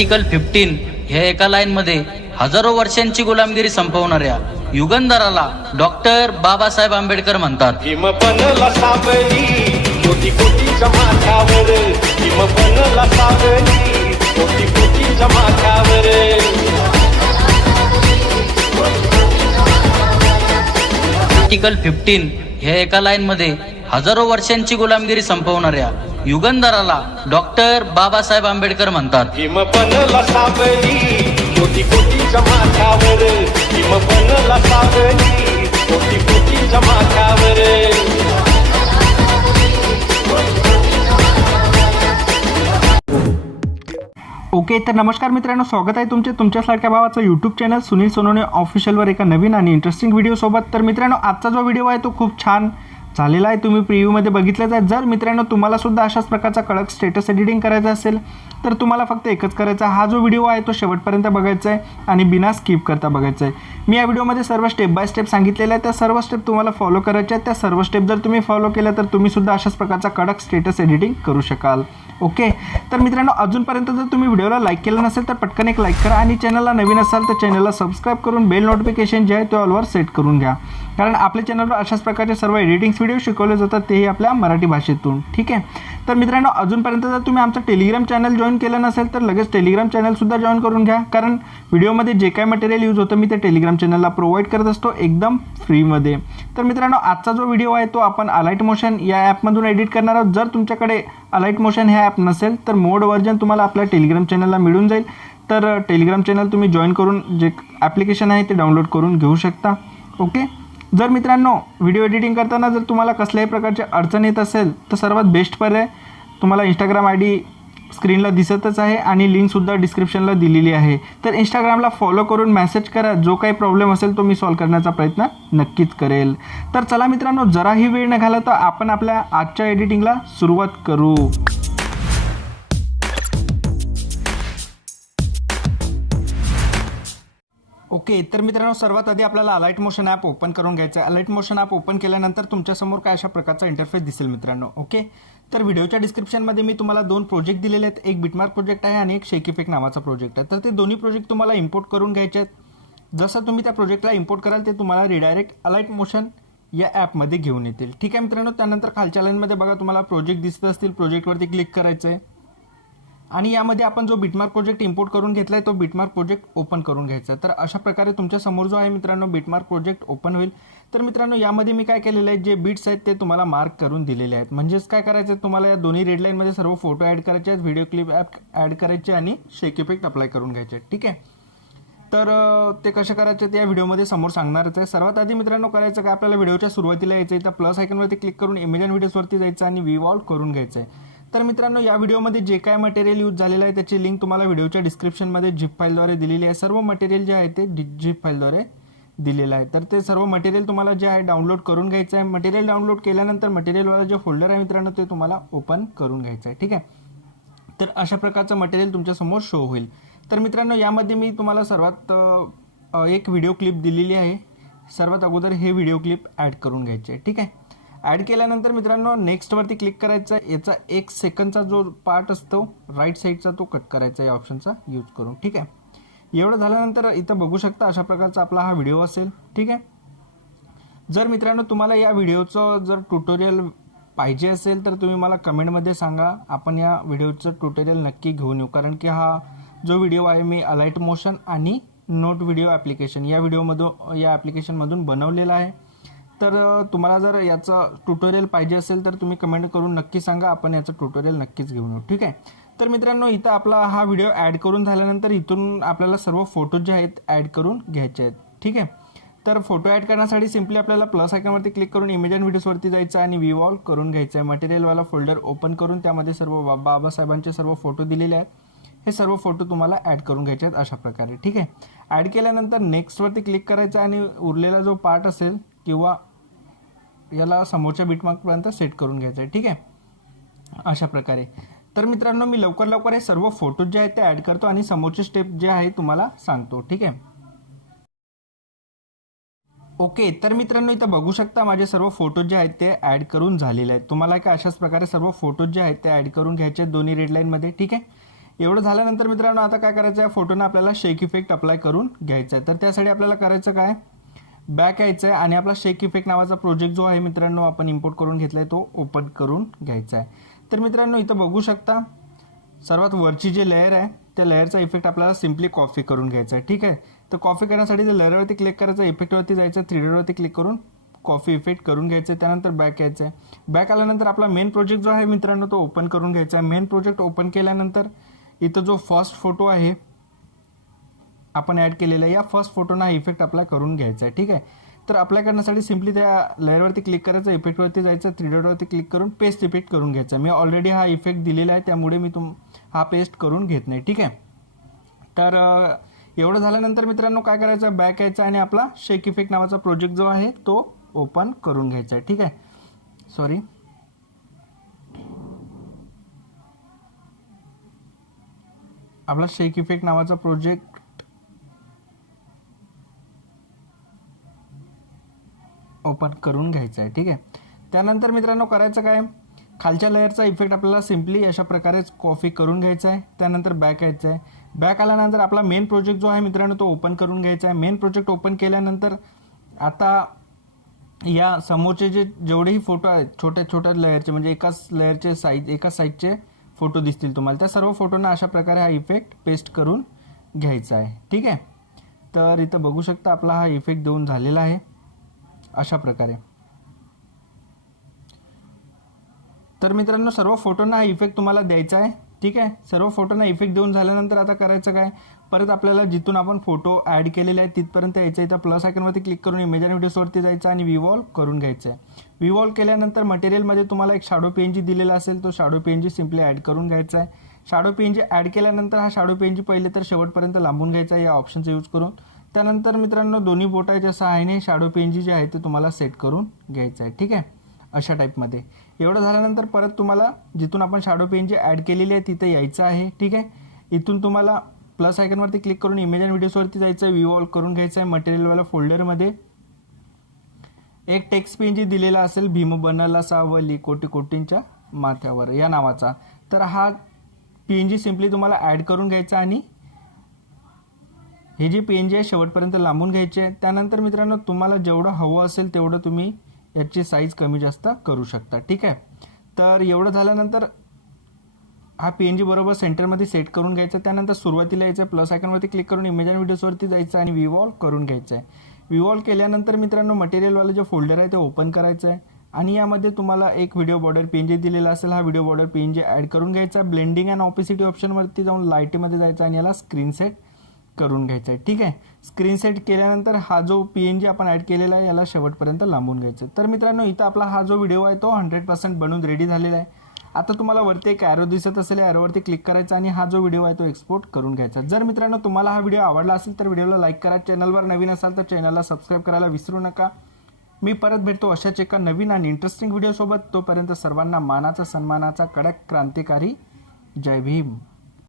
Article 15 ह्या एका line मध्ये हजारो वर्षांची गुलामगिरी संपवणाऱ्या युगंधराला डॉक्टर बाबासाहेब आंबेडकर म्हणतात. भीम बनला सावली कोटी कोटीच्या माथ्यावर, भीम बनला सावली कोटी कोटीच्या माथ्यावर. आर्टिकल 15 ह्या एका लाईन मध्ये हजारो वर्षांची गुलामगिरी संपवणाऱ्या युगंधराला डॉक्टर बाबासाहेब आंबेडकर म्हणतात. भीम बनला सावली कोटी कोटीच्या माथ्यावर, भीम बनला सावली कोटी कोटीच्या माथ्यावर. ओके, तर नमस्कार मित्रांनो, स्वागत आहे तुमच्यासारख्या भावाचं यूट्यूब चॅनल सुनील सोनवणे ऑफिशियलवर एका नवीन आणि इंटरेस्टिंग व्हिडिओसोबत. तर मित्रांनो, आजचा जो व्हिडिओ आहे तो खूप छान झालेला आहे, तुम्ही प्रिव्ह्यूमध्ये बघितलंच आहे. जर मित्रांनो तुम्हाला सुद्धा अशाच प्रकारचा कडक स्टेटस एडिटिंग करायचा असेल तर तुम्हाला फक्त एकच करायचं, हा जो व्हिडिओ आहे तो शेवटपर्यंत बघायचा आहे आणि बिना स्किप करता बघायचा आहे. मी या व्हिडिओमध्ये सर्व स्टेप बाय स्टेप सांगितलेल्या आहेत, त्या सर्व स्टेप तुम्हाला फॉलो करायच्या आहेत. त्या सर्व स्टेप जर तुम्ही फॉलो केल्या तर तुम्ही सुद्धा अशाच प्रकारचा कडक स्टेटस एडिटिंग करू शकाल. ओके, तर मित्रांनो, अजूनपर्यंत जर तुम्ही व्हिडिओला लाईक केलं नसेल तर पटकन एक लाईक करा आणि चॅनलला नवीन असाल तर चॅनलला सबस्क्राईब करून बेल नोटिफिकेशन जे आहे तो ऑलवर सेट करून घ्या, कारण आपल्या चॅनलवर अशाच प्रकारचे सर्व एडिटिंग व्हिडिओ शिकवले जातात, तेही आपल्या मराठी भाषेतून. ठीक आहे, तर मित्रांनो, अजूनपर्यंत जर तुम्ही आमचं टेलिग्राम चॅनल जॉईन केलं नसेल तर लगेच टेलिग्राम चॅनलसुद्धा जॉईन करून घ्या, कारण व्हिडिओमध्ये जे काय मटेरियल यूज होतं मी ते टेलिग्राम चॅनलला प्रोव्हाइड करत असतो एकदम फ्रीमध्ये. तर मित्रांनो, आजचा जो व्हिडिओ आहे तो आपण अलाइट मोशन या ॲपमधून एडिट करणार आहोत. जर तुमच्याकडे अलाइट मोशन हे ॲप नसेल तर मोड व्हर्जन तुम्हाला आपल्या टेलिग्राम चॅनलला मिळून जाईल. तर टेलिग्राम चॅनल तुम्ही जॉईन करून जे ॲप्लिकेशन आहे ते डाउनलोड करून घेऊ शकता. ओके, जर मित्रांनो व्हिडिओ एडिटिंग करताना जर तुम्हाला कसल्याही प्रकारची अडचण येत असेल तर सर्वात बेस्ट पर्याय तुम्हाला इंस्टाग्राम ID स्क्रीनला दिसतच आहे आणि लिंकसुद्धा डिस्क्रिप्शनला दिलेली आहे. तर इंस्टाग्रामला फॉलो करून मेसेज करा, जो काही प्रॉब्लेम असेल तो मी सॉल्व करण्याचा प्रयत्न नक्कीच करेल. तर चला मित्रांनो, जराही वेळ न घालवता आपण आपल्या आजच्या एडिटिंगला सुरुवात करू. ओके, तर मित्रांनो, सर्वात आधी आपल्याला अलाइट मोशन ॲप ओपन करून घ्यायचं आहे. अलाइट मोशन ॲप ओपन केल्यानंतर तुमच्यासमोर काय अशा प्रकारचा इंटरफेस दिसेल मित्रांनो. ओके, तर व्हिडिओच्या डिस्क्रिप्शनमध्ये मी तुम्हाला दोन प्रोजेक्ट दिलेले आहेत, एक बिटमार्क प्रोजेक्ट आहे आणि एक शेक इफेक्ट नावाचा प्रोजेक्ट आहे. तर ते दोन्ही प्रोजेक्ट तुम्हाला इम्पोर्ट करून घ्यायचे आहेत. जसं तुम्ही त्या प्रोजेक्टला इम्पोर्ट कराल ते तुम्हाला रिडायरेक्ट अलाइट मोशन या ॲपमध्ये घेऊन येतील. ठीक आहे मित्रांनो, त्यानंतर खालच्या लाईनमध्ये बघा तुम्हाला प्रोजेक्ट दिसत असतील, प्रोजेक्टवरती क्लिक करायचं आहे आणि यामध्ये आपण जो बिटमार्क प्रोजेक्ट इम्पोर्ट करून घेतला आहे तो बिटमार्क प्रोजेक्ट ओपन करून घ्यायचा. तर अशा प्रकारे तुमच्या समोर जो आहे मित्रांनो बिटमार्क प्रोजेक्ट ओपन होईल. तर मित्रांनो, यामध्ये मी काय केलेलं आहे, जे बीट्स आहेत ते तुम्हाला मार्क करून दिलेले आहेत. म्हणजेच काय करायचं आहे, तुम्हाला या दोन्ही रेड लाईनमध्ये सर्व फोटो ॲड करायचे आहेत, व्हिडिओ क्लिप ॲड करायचे आणि शेक इफेक्ट अप्लाय करून घ्यायचे आहेत. ठीक आहे, तर ते कसे करायचे ते या व्हिडिओमध्ये समोर सांगणारच आहे. सर्वात आधी मित्रांनो करायचं काय, आपल्याला व्हिडिओच्या सुरुवातीला यायचं आहे, त्या प्लस आयकॉनवरती क्लिक करून इमेज अँड व्हिडिओजवरती जायचं आणि रिवॉल्व करून घ्यायचं आहे. तर मित्रांनो, या व्हिडिओमध्ये जे काय मटेरियल यूज झालेलं आहे त्याची लिंक तुम्हाला व्हिडिओच्या डिस्क्रिप्शनमध्ये झिप फाईलद्वारे दिलेली आहे. सर्व मटेरियल जे आहे ते झिप फाईलद्वारे दिलेलं आहे. तर ते सर्व मटेरियल तुम्हाला जे आहे डाउनलोड करून घ्यायचं आहे. मटेरियल डाउनलोड केल्यानंतर मटेरियलवाला जे फोल्डर आहे मित्रांनो ते तुम्हाला ओपन करून घ्यायचं आहे. ठीक आहे, तर अशा प्रकारचं मटेरियल तुमच्यासमोर शो होईल. तर मित्रांनो, यामध्ये मी तुम्हाला सर्वात एक व्हिडिओ क्लिप दिलेली आहे. सर्वात अगोदर हे व्हिडिओ क्लिप ॲड करून घ्यायचे आहे. ठीक आहे, ॲड केल्यानंतर मित्रांनो नेक्स्टवरती क्लिक करायचं आहे. याचा 1 सेकंडचा जो पार्ट असतो राईट साईडचा तो कट करायचा या ऑप्शनचा यूज करून. ठीक आहे, एवढं झाल्यानंतर इथं बघू शकता अशा प्रकारचा आपला हा व्हिडिओ असेल. ठीक आहे, जर मित्रांनो तुम्हाला या व्हिडिओचं जर ट्युटोरियल पाहिजे असेल तर तुम्ही मला कमेंटमध्ये सांगा, आपण या व्हिडिओचं ट्युटोरियल नक्की घेऊन येऊ, कारण की हा जो व्हिडिओ आहे मी अलाइट मोशन आणि नोट व्हिडिओ ॲप्लिकेशन या ॲप्लिकेशनमधून बनवलेला आहे. तर तुम्हाला जर याचं ट्युटोरियल पाहिजे असेल तर तुम्ही कमेंट करून नक्की सांगा, आपण याचं ट्युटोरियल नक्कीच घेऊन येऊ. ठीक आहे, तर मित्रांनो, इथं आपला हा व्हिडिओ ॲड करून झाल्यानंतर इथून आपल्याला सर्व फोटो जे आहेत ॲड करून घ्यायचे आहेत. ठीक आहे, तर फोटो ॲड करण्यासाठी सिम्पली आपल्याला प्लस आयकॉनवरती क्लिक करून इमेज अँड व्हिडिओजवरती जायचं आणि रिवॉल्व करून घ्यायचं आहे. मटेरियलवाला फोल्डर ओपन करून त्यामध्ये सर्व बाबासाहेबांचे सर्व फोटो दिलेले आहेत. हे सर्व फोटो तुम्हाला ॲड करून घ्यायचे आहेत अशा प्रकारे. ठीक आहे, ॲड केल्यानंतर नेक्स्टवरती क्लिक करायचं आणि उरलेला जो पार्ट असेल किंवा याला समोरच्या बिटमार्कपर्यंत सेट करून घ्यायचं आहे. ठीक आहे, अशा प्रकारे. तर मित्रांनो, मी लवकर हे सर्व फोटो जे आहेत ते ॲड करतो आणि समोरचे स्टेप जे आहे तुम्हाला सांगतो. ठीक आहे, ओके, तर मित्रांनो इथं बघू शकता माझे सर्व फोटो जे आहेत ते ॲड करून झालेले आहेत. तुम्हाला काय अशाच प्रकारे सर्व फोटो जे आहेत ते ॲड करून घ्यायचे आहेत दोन्ही रेड लाईनमध्ये. ठीक आहे, एवढं झाल्यानंतर मित्रांनो आता काय करायचं आहे, फोटोनं आपल्याला शेक इफेक्ट अप्लाय करून घ्यायचा आहे. तर त्यासाठी आपल्याला करायचं काय, बॅक यायचं आहे आणि आपला शेक इफेक्ट नावाचा प्रोजेक्ट जो आहे मित्रांनो आपण इम्पोर्ट करून घेतला आहे तो ओपन करून घ्यायचा आहे. तर मित्रांनो इथं बघू शकता सर्वात वरची जे लेअर आहे त्या लेअरचा इफेक्ट आपल्याला सिम्पली कॉपी करून घ्यायचा आहे. ठीक आहे, तर कॉपी करण्यासाठी त्या लेअरवरती क्लिक करायचं, इफेक्टवरती जायचं, 3D वरती क्लिक करून कॉपी इफेक्ट करून घ्यायचं. त्यानंतर बॅक यायचं आहे. बॅक आल्यानंतर आपला मेन प्रोजेक्ट जो आहे मित्रांनो तो ओपन करून घ्यायचा आहे. मेन प्रोजेक्ट ओपन केल्यानंतर इथं जो फर्स्ट फोटो आहे आपण ॲड केलेला आहे या फर्स्ट फोटोना हा इफेक्ट अप्लाय करून घ्यायचा आहे. ठीक आहे, तर अप्लाय करण्यासाठी सिम्पली त्या लेअरवरती क्लिक करायचं, इफेक्टवरती जायचं, 3D वरती क्लिक करून पेस्ट इफेक्ट करून घ्यायचा. मी ऑलरेडी हा इफेक्ट दिलेला आहे त्यामुळे मी हा पेस्ट करून घेत नाही. ठीक आहे, तर एवढं झाल्यानंतर मित्रांनो काय करायचं, बॅक यायचं आणि आपला शेक इफेक्ट नावाचा प्रोजेक्ट जो आहे तो ओपन करून घ्यायचा आहे. ठीक आहे, सॉरी, आपला शेक इफेक्ट नावाचा प्रोजेक्ट ओपन करून घ्यायचा आहे. ठीक आहे, त्यानंतर मित्रांनो करायचं काय, खालच्या लेअरचा इफेक्ट आपल्याला सिम्पली अशा प्रकारेच कॉपी करून घ्यायचा आहे. त्यानंतर बॅक यायचं आहे. बॅक आल्यानंतर आपला मेन प्रोजेक्ट जो आहे मित्रांनो तो ओपन करून घ्यायचा आहे. मेन प्रोजेक्ट ओपन केल्यानंतर आता या समोरचे जेवढेही फोटो आहेत छोट्या छोट्या लेअरचे म्हणजे एकाच लेअरचे एकाच साईजचे फोटो दिसतील तुम्हाला, त्या सर्व फोटोंना अशा प्रकारे हा इफेक्ट पेस्ट करून घ्यायचा आहे. ठीक आहे, तर इथं बघू शकता आपला हा इफेक्ट देऊन झालेला आहे अशा प्रकारे. तर मित्रांनो सर्व फोटोंना हा इफेक्ट तुम्हाला द्यायचा आहे. ठीक आहे, सर्व फोटोंना इफेक्ट देऊन झाल्यानंतर आता करायचं काय, परत आपल्याला जिथून आपण फोटो ॲड केलेले आहेत तिथपर्यंत यायचं. इथं प्लस आयकॉनवरती क्लिक करून इमेज आणि व्हिडिओसवरती जायचं आणि विवॉल्व करून घ्यायचं आहे. विवॉल्व केल्यानंतर मटेरियलमध्ये तुम्हाला एक शॅडो पीएनजी दिलेला असेल, तो शॅडो पीएनजी सिम्पली ॲड करून घ्यायचा आहे. शॅडो पीएनजी ॲड केल्यानंतर हा शॅडो पीएनजी पहिले तर शेवटपर्यंत लांबून घ्यायचा आहे या ऑप्शनचा यूज करून. त्यानंतर मित्रांनो दोन्ही बोटाच्या सहाय्याने शॅडो पीएनजी जे आहे ते तुम्हाला सेट करून घ्यायचं आहे. ठीक आहे, अशा टाईपमध्ये. एवढं झाल्यानंतर परत तुम्हाला जिथून आपण शॅडो पीएनजी ॲड केलेली आहे तिथे यायचं आहे. ठीक आहे, इथून तुम्हाला प्लस आयकॉनवरती क्लिक करून इमेज आणि व्हिडिओसवरती जायचं आहे, विवॉल्व करून घ्यायचं आहे. मटेरियलवाला फोल्डरमध्ये एक टेक्स्ट पीएनजी दिलेला असेल, भीम बनला सावली कोटी कोटींच्या माथ्यावर या नावाचा. तर हा पीएनजी सिम्पली तुम्हाला ॲड करून घ्यायचा आणि हे जे पीएनजी आहे शेवटपर्यंत लांबून घ्यायचे आहे. त्यानंतर मित्रांनो तुम्हाला जेवढं हवं असेल तेवढं तुम्ही याची साईज कमी जास्त करू शकता. ठीक आहे, तर एवढं झाल्यानंतर हा पीएनजी बरोबर सेंटरमध्ये सेट करून घ्यायचा. त्यानंतर सुरुवातीला यायचं प्लस आयकॉनवरती क्लिक करून इमेज आणि व्हिडिओसवरती जायचं आणि विवॉल्व करून घ्यायचं आहे. विवॉल्व केल्यानंतर मित्रांनो मटेरियलवालं जे फोल्डर आहे ते ओपन करायचं आहे आणि यामध्ये तुम्हाला एक व्हिडिओ बॉर्डर पीएनजी दिलेला असेल, हा व्हिडिओ बॉर्डर पीएनजी ॲड करून घ्यायचा. ब्लेंडिंग अँड ऑपेसिटी ऑप्शनवरती जाऊन लाईटमध्ये जायचं आणि याला स्क्रीन सेट करून घ्यायचं आहे. ठीक आहे, स्क्रीन सेट केल्यानंतर हा जो पीएनजी आपण ॲड केलेला आहे याला शेवटपर्यंत लांबून घ्यायचं. तर मित्रांनो इथं आपला हा जो व्हिडिओ आहे तो 100% बनून रेडी झालेला आहे. आता तुम्हाला वरती एक ॲरो दिसत असेल, ॲरोवरती क्लिक करायचा आणि हा जो व्हिडिओ आहे तो एक्सपोर्ट करून घ्यायचा. जर मित्रांनो तुम्हाला हा व्हिडिओ आवडला असेल तर व्हिडिओला लाईक करा. चॅनलवर नवीन असाल तर चॅनलला सबस्क्राईब करायला विसरू नका. मी परत भेटतो अशाच एका नवीन आणि इंटरेस्टिंग व्हिडिओसोबत. तोपर्यंत सर्वांना मानाचा सन्मानाचा कडक क्रांतिकारी जय भीम.